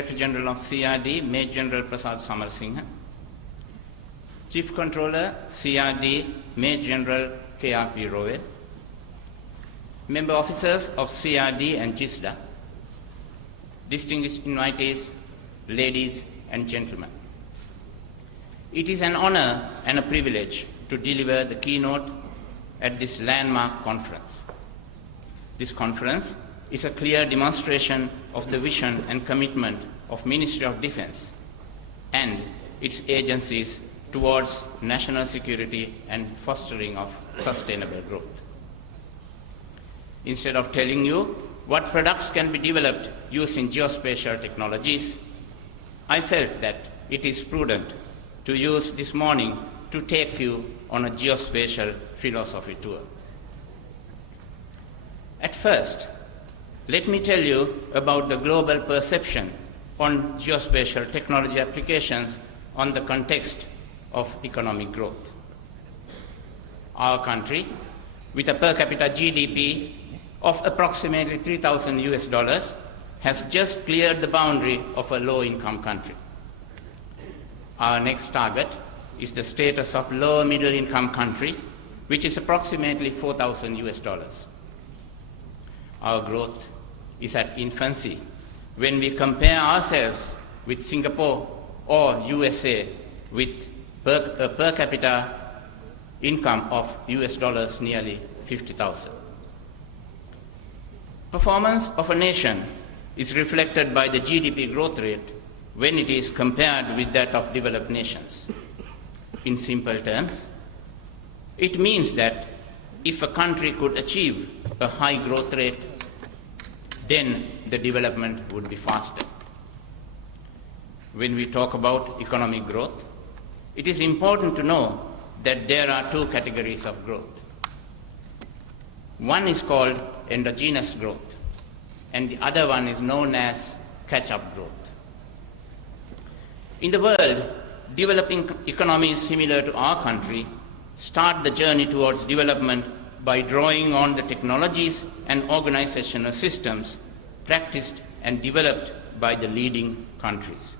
Director General of CRD, Major General Prasad Samarasinghe, Chief Controller, CRD, Major General KRP Rowell, Member Officers of CRD and GISDA, distinguished invitees, ladies and gentlemen. It is an honor and a privilege to deliver the keynote at this landmark conference. This conference is a clear demonstration of the vision and commitment of Ministry of Defense and its agencies towards national security and fostering of sustainable growth. Instead of telling you what products can be developed using geospatial technologies, I felt that it is prudent to use this morning to take you on a geospatial philosophy tour. At first, let me tell you about the global perception on geospatial technology applications on the context of economic growth. Our country, with a per capita GDP of approximately $3,000, has just cleared the boundary of a low-income country. Our next target is the status of lower middle-income country, which is approximately $4,000. Our growth is at infancy when we compare ourselves with Singapore or USA with a per capita income of US nearly 50,000. Performance of a nation is reflected by the GDP growth rate when it is compared with that of developed nations. In simple terms, it means that if a country could achieve a high growth rate, then the development would be faster. When we talk about economic growth, it is important to know that there are two categories of growth. One is called endogenous growth, and the other one is known as catch-up growth. In the world, developing economies similar to our country start the journey towards development by drawing on the technologies and organizational systems practiced and developed by the leading countries.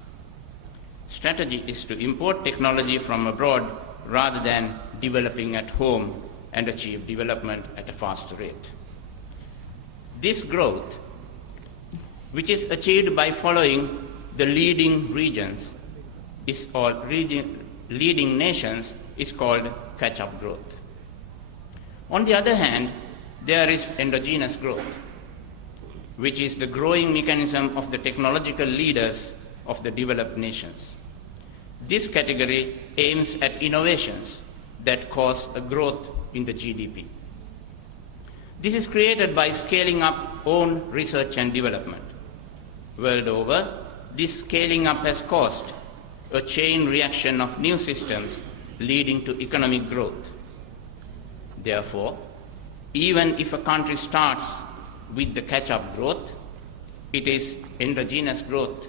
Strategy is to import technology from abroad rather than developing at home and achieve development at a faster rate. This growth, which is achieved by following the leading regions, leading nations, is called catch-up growth. On the other hand, there is endogenous growth, which is the growing mechanism of the technological leaders of the developed nations. This category aims at innovations that cause a growth in the GDP. This is created by scaling up own research and development. World over, this scaling up has caused a chain reaction of new systems leading to economic growth. Therefore, even if a country starts with the catch-up growth, it is endogenous growth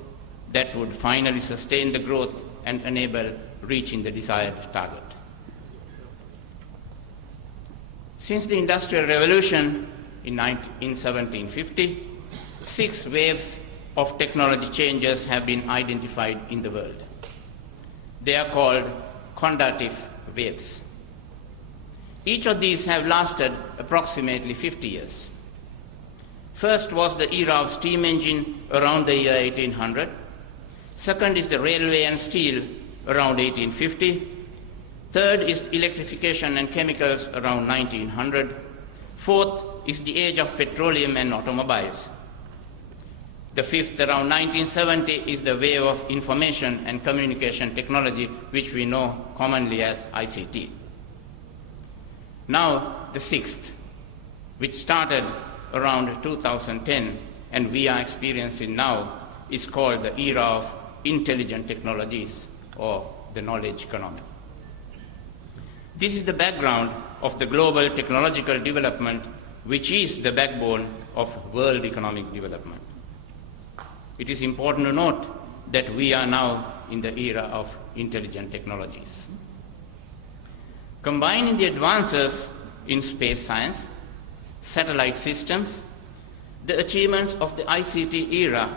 that would finally sustain the growth and enable reaching the desired target. Since the Industrial Revolution in 1750, 6 waves of technology changes have been identified in the world. They are called conductive waves. Each of these have lasted approximately 50 years. First was the era of steam engine around the year 1800. Second is the railway and steel around 1850. Third is electrification and chemicals around 1900. Fourth is the age of petroleum and automobiles. The fifth, around 1970, is the wave of information and communication technology, which we know commonly as ICT. Now, the sixth, which started around 2010 and we are experiencing now, is called the era of intelligent technologies, or the knowledge economy. This is the background of the global technological development, which is the backbone of world economic development. It is important to note that we are now in the era of intelligent technologies. Combining the advances in space science, satellite systems, the achievements of the ICT era,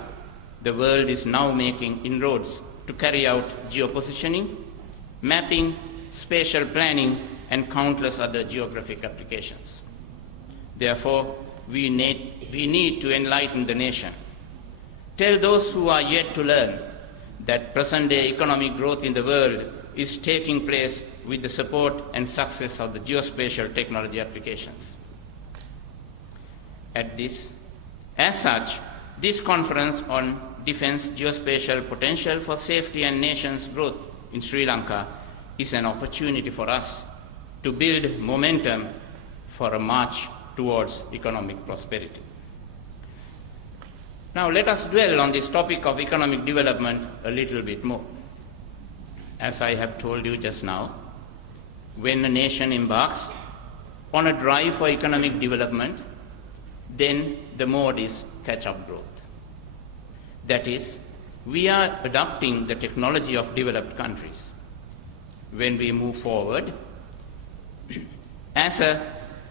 the world is now making inroads to carry out geopositioning, mapping, spatial planning, and countless other geographic applications. Therefore, we need to enlighten the nation. Tell those who are yet to learn that present-day economic growth in the world is taking place with the support and success of the geospatial technology applications. As such, this conference on defense geospatial potential for safety and nation's growth in Sri Lanka is an opportunity for us to build momentum for a march towards economic prosperity. Now let us dwell on this topic of economic development a little bit more. As I have told you just now, when a nation embarks on a drive for economic development, then the mode is catch-up growth. That is, we are adopting the technology of developed countries. When we move forward, as a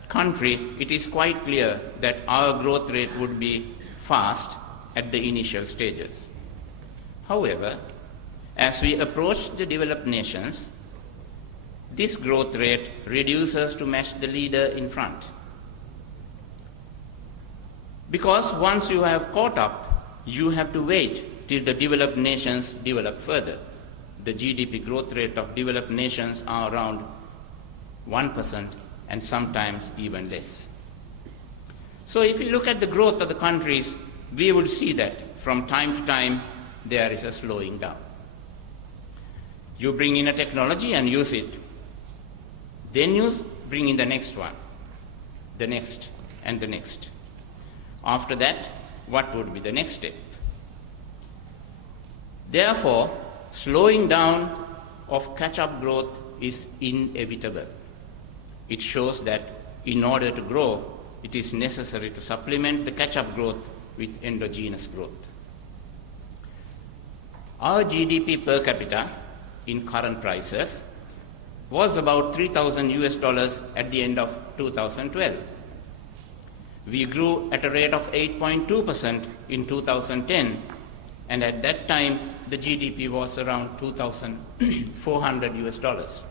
country, it is quite clear that our growth rate would be fast at the initial stages. However, as we approach the developed nations, this growth rate reduces to match the leader in front. Because once you have caught up, you have to wait till the developed nations develop further. The GDP growth rate of developed nations are around 1% and sometimes even less. So if you look at the growth of the countries, we would see that from time to time there is a slowing down. You bring in a technology and use it. Then you bring in the next one, the next, and the next. After that, what would be the next step? Therefore, slowing down of catch-up growth is inevitable. It shows that in order to grow, it is necessary to supplement the catch-up growth with endogenous growth. Our GDP per capita in current prices was about $3,000 at the end of 2012. We grew at a rate of 8.2% in 2010, and at that time the GDP was around $2,400.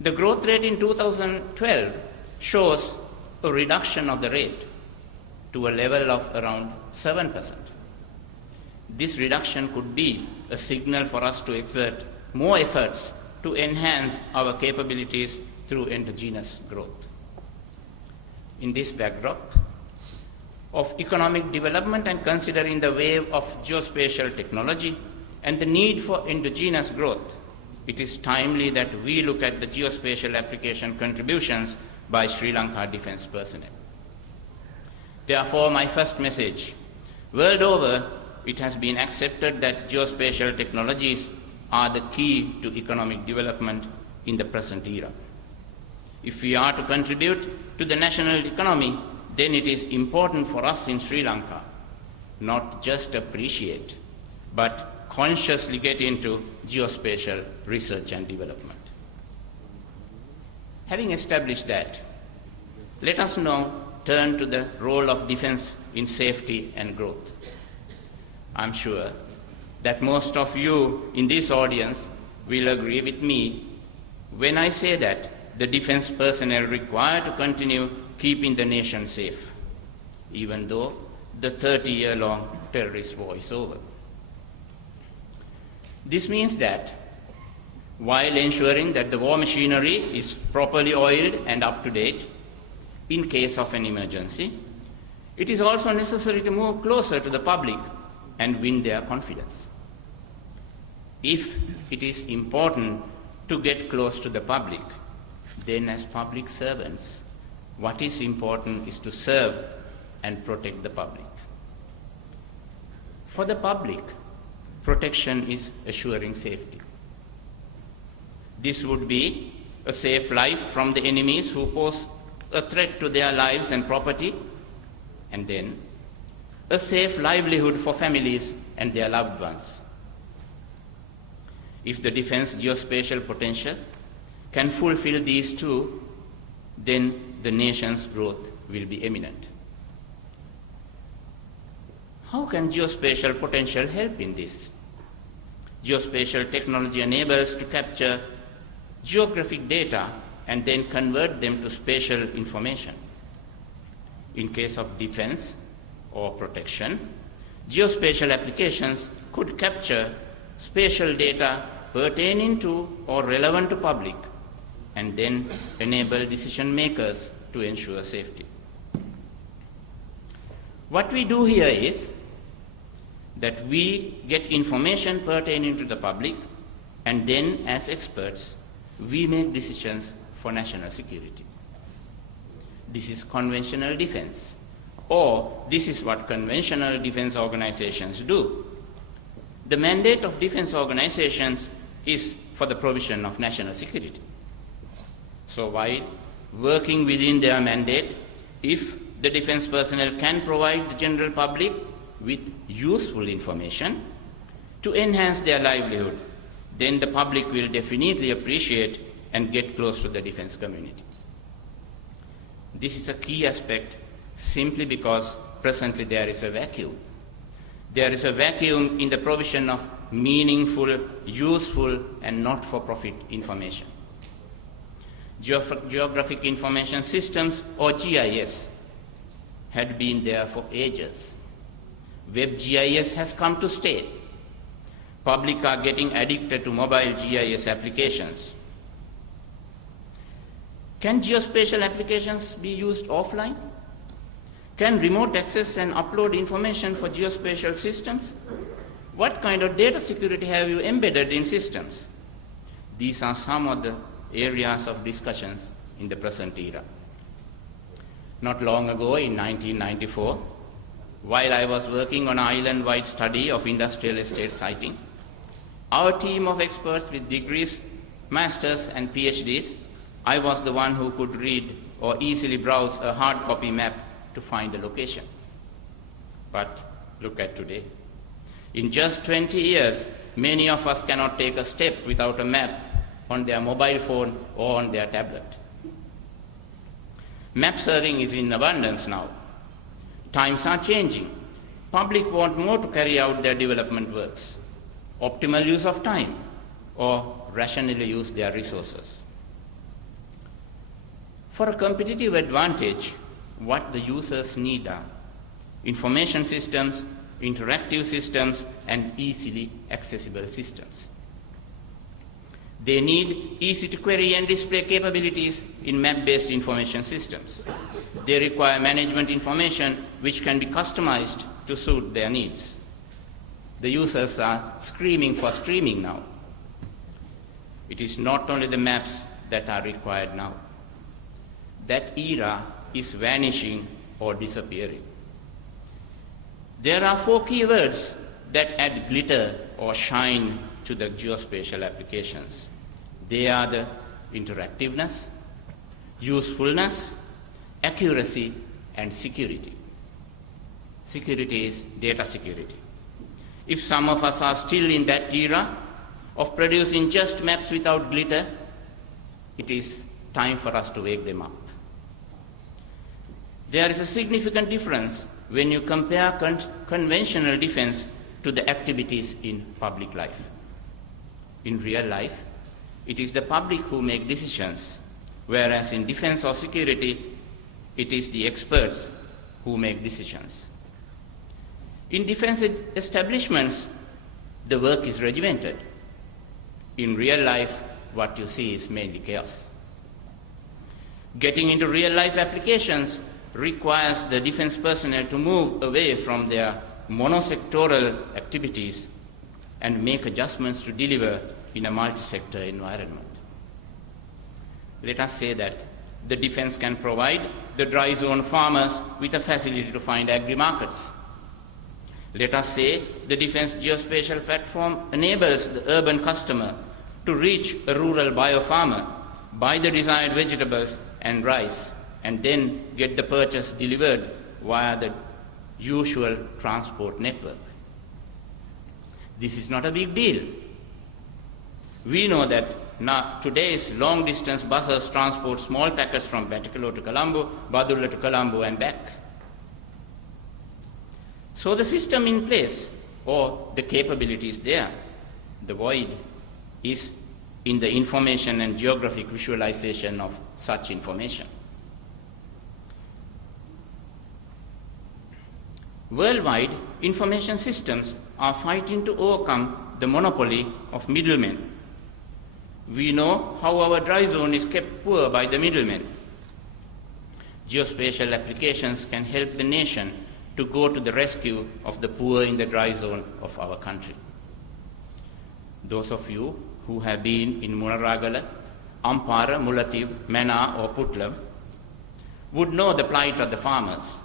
The growth rate in 2012 shows a reduction of the rate to a level of around 7%. This reduction could be a signal for us to exert more efforts to enhance our capabilities through endogenous growth. In this backdrop of economic development and considering the wave of geospatial technology and the need for endogenous growth, it is timely that we look at the geospatial application contributions by Sri Lanka defense personnel. Therefore, my first message: world over, it has been accepted that geospatial technologies are the key to economic development in the present era. If we are to contribute to the national economy, then it is important for us in Sri Lanka not just appreciate, but consciously get into geospatial research and development. Having established that, let us now turn to the role of defense in safety and growth. I'm sure that most of you in this audience will agree with me when I say that the defense personnel required to continue keeping the nation safe, even though the 30-year-long terrorist war is over. This means that while ensuring that the war machinery is properly oiled and up to date in case of an emergency, it is also necessary to move closer to the public and win their confidence. If it is important to get close to the public, then as public servants, what is important is to serve and protect the public. For the public, protection is assuring safety. This would be a safe life from the enemies who pose a threat to their lives and property, and then a safe livelihood for families and their loved ones. If the defense geospatial potential can fulfill these two, then the nation's growth will be imminent. How can geospatial potential help in this? Geospatial technology enables to capture geographic data and then convert them to spatial information. In case of defense or protection, geospatial applications could capture spatial data pertaining to or relevant to public and then enable decision makers to ensure safety. What we do here is that we get information pertaining to the public, and then as experts, we make decisions for national security. This is conventional defense, or this is what conventional defense organizations do. The mandate of defense organizations is for the provision of national security. So while working within their mandate, if the defense personnel can provide the general public with useful information to enhance their livelihood, then the public will definitely appreciate and get close to the defense community. This is a key aspect simply because presently there is a vacuum. There is a vacuum in the provision of meaningful, useful, and not-for-profit information. Geographic Information Systems, or GIS, had been there for ages. Web GIS has come to stay. Public are getting addicted to mobile GIS applications. Can geospatial applications be used offline? Can remote access and upload information for geospatial systems? What kind of data security have you embedded in systems? These are some of the areas of discussions in the present era. Not long ago, in 1994, while I was working on an island-wide study of industrial estate siting, our team of experts with degrees, masters, and PhDs, I was the one who could read or easily browse a hard copy map to find a location. But look at today. In just 20 years, many of us cannot take a step without a map on their mobile phone or on their tablet. Map serving is in abundance now. Times are changing. Public want more to carry out their development works, optimal use of time, or rationally use their resources. For a competitive advantage, what the users need are information systems, interactive systems, and easily accessible systems. They need easy to query and display capabilities in map-based information systems. They require management information which can be customized to suit their needs. The users are screaming for streaming now. It is not only the maps that are required now. That era is vanishing or disappearing. There are 4 keywords that add glitter or shine to the geospatial applications. They are the interactiveness, usefulness, accuracy, and security. Security is data security. If some of us are still in that era of producing just maps without glitter, it is time for us to wake them up. There is a significant difference when you compare conventional defense to the activities in public life. In real life, it is the public who make decisions, whereas in defense or security, it is the experts who make decisions. In defense establishments, the work is regimented. In real life, what you see is mainly chaos. Getting into real-life applications requires the defense personnel to move away from their monosectoral activities and make adjustments to deliver in a multi-sector environment. Let us say that the defense can provide the dry zone farmers with a facility to find agri-markets. Let us say the defense geospatial platform enables the urban customer to reach a rural bio-farmer, buy the desired vegetables and rice, and then get the purchase delivered via the usual transport network. This is not a big deal. We know that now today's long-distance buses transport small packets from Batticaloa to Colombo, Badulla to Colombo and back. So the system in place or the capabilities there, the void is in the information and geographic visualization of such information. Worldwide, information systems are fighting to overcome the monopoly of middlemen. We know how our dry zone is kept poor by the middlemen. Geospatial applications can help the nation to go to the rescue of the poor in the dry zone of our country. Those of you who have been in Munaragala, Ampara, Mulativ, Mena or Putlam would know the plight of the farmers.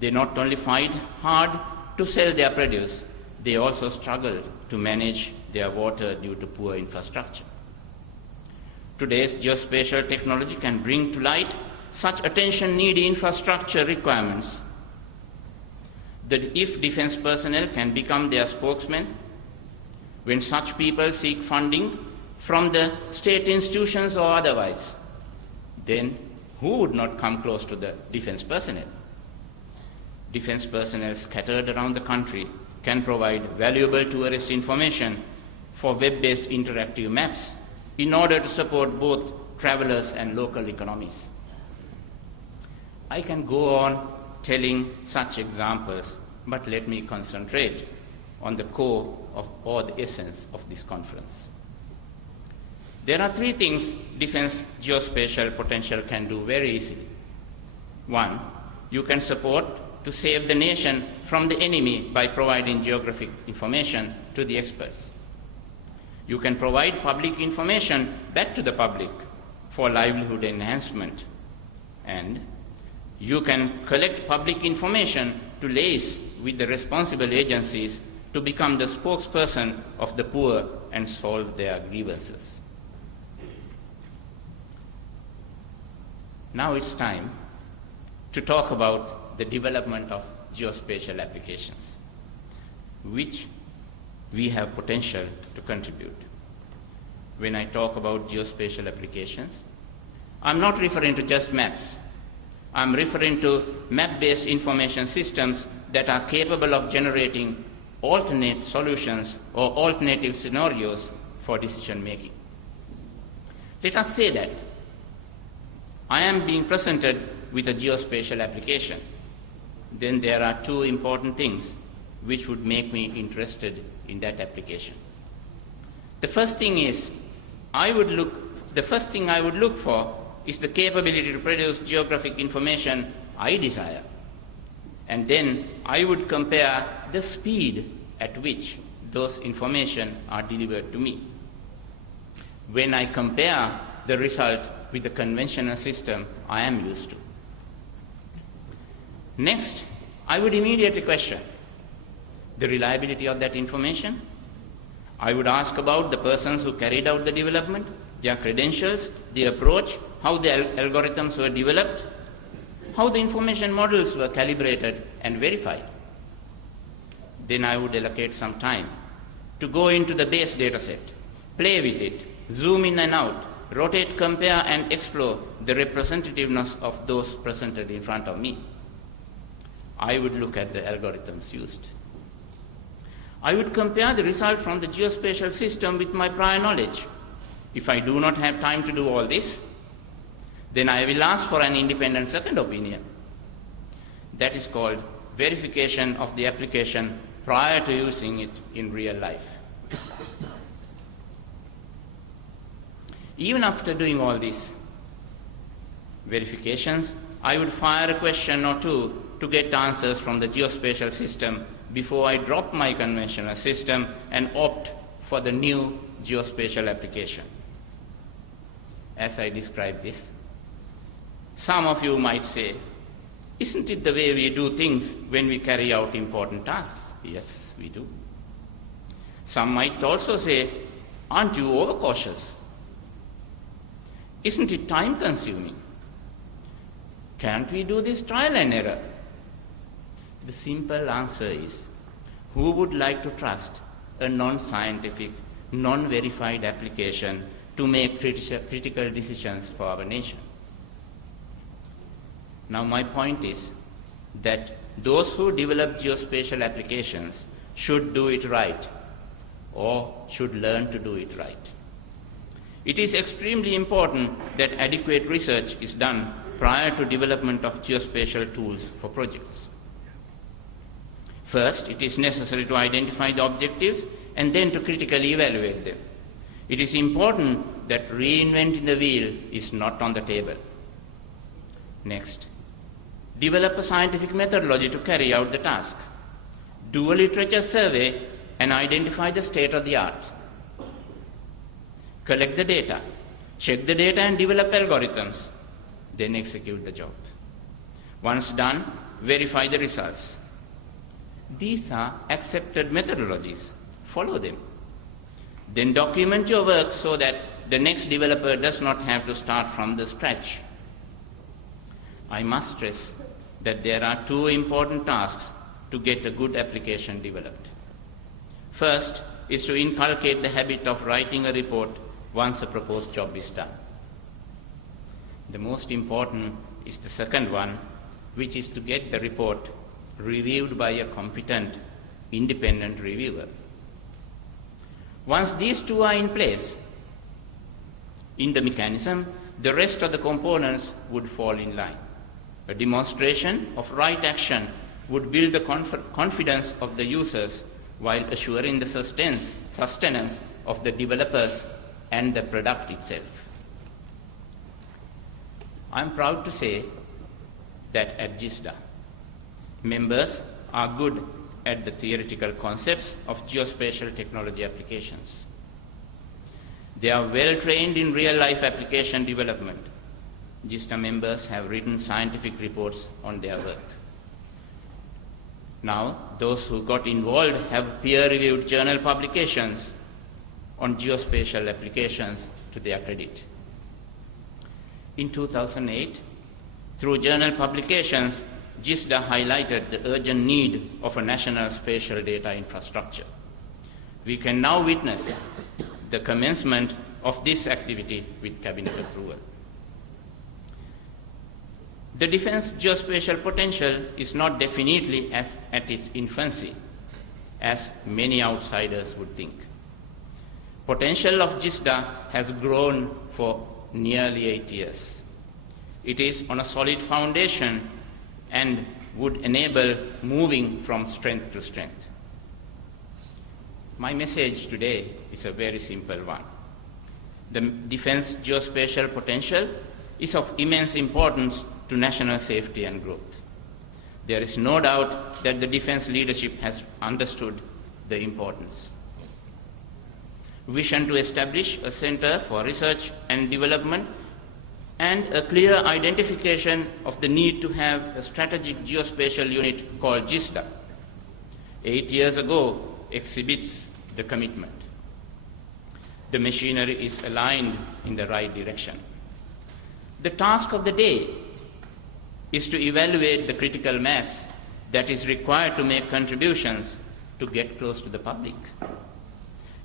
They not only fight hard to sell their produce, they also struggle to manage their water due to poor infrastructure. Today's geospatial technology can bring to light such attention-needy infrastructure requirements that if defense personnel can become their spokesmen, when such people seek funding from the state institutions or otherwise, then who would not come close to the defense personnel? Defense personnel scattered around the country can provide valuable tourist information for web-based interactive maps in order to support both travelers and local economies. I can go on telling such examples, but let me concentrate on the core of or the essence of this conference. There are three things defense geospatial potential can do very easily. One, you can support to save the nation from the enemy by providing geographic information to the experts. You can provide public information back to the public for livelihood enhancement. And you can collect public information to liaise with the responsible agencies to become the spokesperson of the poor and solve their grievances. Now it's time to talk about the development of geospatial applications, which we have potential to contribute. When I talk about geospatial applications, I'm not referring to just maps. I'm referring to map-based information systems that are capable of generating alternate solutions or alternative scenarios for decision making. Let us say that I am being presented with a geospatial application. Then there are two important things which would make me interested in that application. The first thing I would look for is the capability to produce geographic information I desire. And then I would compare the speed at which those information are delivered to me. When I compare the result with the conventional system I am used to. Next, I would immediately question the reliability of that information. I would ask about the persons who carried out the development, their credentials, the approach, how the algorithms were developed, how the information models were calibrated and verified. Then I would allocate some time to go into the base data set, play with it, zoom in and out, rotate, compare, and explore the representativeness of those presented in front of me. I would look at the algorithms used. I would compare the result from the geospatial system with my prior knowledge. If I do not have time to do all this, then I will ask for an independent second opinion. That is called verification of the application prior to using it in real life. Even after doing all these verifications, I would fire a question or two to get answers from the geospatial system before I drop my conventional system and opt for the new geospatial application. As I describe this, some of you might say, isn't it the way we do things when we carry out important tasks? Yes, we do. Some might also say, aren't you overcautious? Isn't it time-consuming? Can't we do this trial and error? The simple answer is, who would like to trust a non-scientific, non-verified application to make critical decisions for our nation? Now my point is, that those who develop geospatial applications should do it right or should learn to do it right. It is extremely important that adequate research is done prior to development of geospatial tools for projects. First, it is necessary to identify the objectives and then to critically evaluate them. It is important that reinventing the wheel is not on the table. Next, develop a scientific methodology to carry out the task. Do a literature survey and identify the state of the art. Collect the data, check the data and develop algorithms, then execute the job. Once done, verify the results. These are accepted methodologies. Follow them. Then document your work so that the next developer does not have to start from the scratch. I must stress that there are two important tasks to get a good application developed. First is to inculcate the habit of writing a report once a proposed job is done. The most important is the second one, which is to get the report reviewed by a competent, independent reviewer. Once these two are in place in the mechanism, the rest of the components would fall in line. A demonstration of right action would build the confidence of the users while assuring the sustenance of the developers and the product itself. I am proud to say that at GISDA, members are good at the theoretical concepts of geospatial technology applications. They are well trained in real-life application development. GISDA members have written scientific reports on their work. Now, those who got involved have peer-reviewed journal publications on geospatial applications to their credit. In 2008, through journal publications, GISDA highlighted the urgent need of a national spatial data infrastructure. We can now witness the commencement of this activity with cabinet approval. The defense geospatial potential is not definitely at its infancy, as many outsiders would think. Potential of GISDA has grown for nearly 8 years. It is on a solid foundation and would enable moving from strength to strength. My message today is a very simple one. The defense geospatial potential is of immense importance to national safety and growth. There is no doubt that the defense leadership has understood the importance. Vision to establish a center for research and development and a clear identification of the need to have a strategic geospatial unit called GISDA 8 years ago exhibits the commitment. The machinery is aligned in the right direction. The task of the day is to evaluate the critical mass that is required to make contributions to get close to the public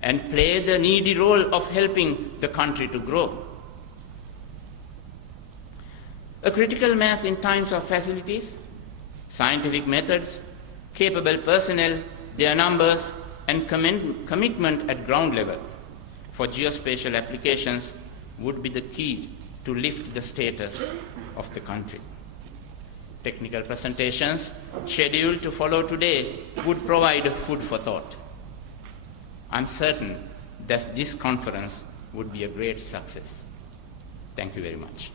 and play the needy role of helping the country to grow. A critical mass in terms of facilities, scientific methods, capable personnel, their numbers, and commitment at ground level for geospatial applications would be the key to lift the status of the country. Technical presentations scheduled to follow today would provide food for thought. I'm certain that this conference would be a great success. Thank you very much.